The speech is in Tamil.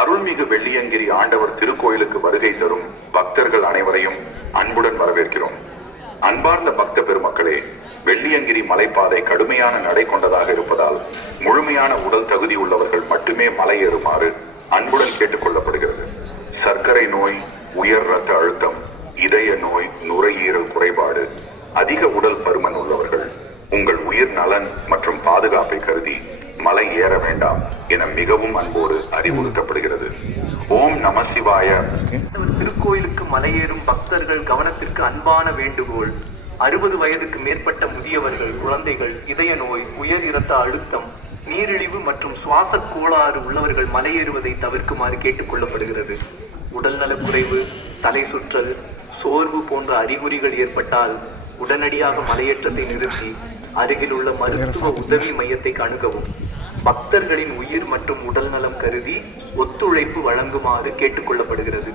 அருள்மிகு வெள்ளியங்கிரி ஆண்டவர் திருக்கோயிலுக்கு வருகை தரும் பக்தர்கள் அனைவரையும் அன்புடன் வரவேற்கிறோம். அன்பார்ந்த பக்த பெருமக்களே, வெள்ளியங்கிரி மலைப்பாதை கடுமையான நடை கொண்டதாக இருப்பதால் முழுமையான உடல் தகுதி உள்ளவர்கள் மட்டுமே மலை ஏறுமாறு அன்புடன் கேட்டுக் கொள்ளப்படுகிறது. சர்க்கரை நோய், உயர் இரத்த அழுத்தம், இதய நோய், நுரையீரல் குறைபாடு, அதிக உடல் பருமன் உள்ளவர்கள் உங்கள் உயிர் நலன் மற்றும் பாதுகாப்பை கருதி மலை ஏற வேண்டாம் என மிகவும் அன்போடு அறிவுறுத்தப்படுகிறது. ஓம் நம சிவாய. திருக்கோயிலுக்கு மலையேறும் பக்தர்கள் கவனத்திற்கு அன்பான வேண்டுகோள். 60 வயதுக்கு மேற்பட்ட முதியவர்கள், குழந்தைகள், இதய நோய், உயர் இரத்த அழுத்தம், நீரிழிவு மற்றும் சுவாச கோளாறு உள்ளவர்கள் மலையேறுவதை தவிர்க்குமாறு கேட்டுக் கொள்ளப்படுகிறது. உடல் நலக்குறைவு, தலை சுற்றல், சோர்வு போன்ற அறிகுறிகள் ஏற்பட்டால் உடனடியாக மலையேற்றத்தை நிறுத்தி அருகில் உள்ள மருத்துவ உதவி மையத்தை அணுகவும். பக்தர்களின் உயிர் மற்றும் உடல் நலம் கருதி ஒத்துழைப்பு வழங்குமாறு கேட்டுக்கொள்ளப்படுகிறது.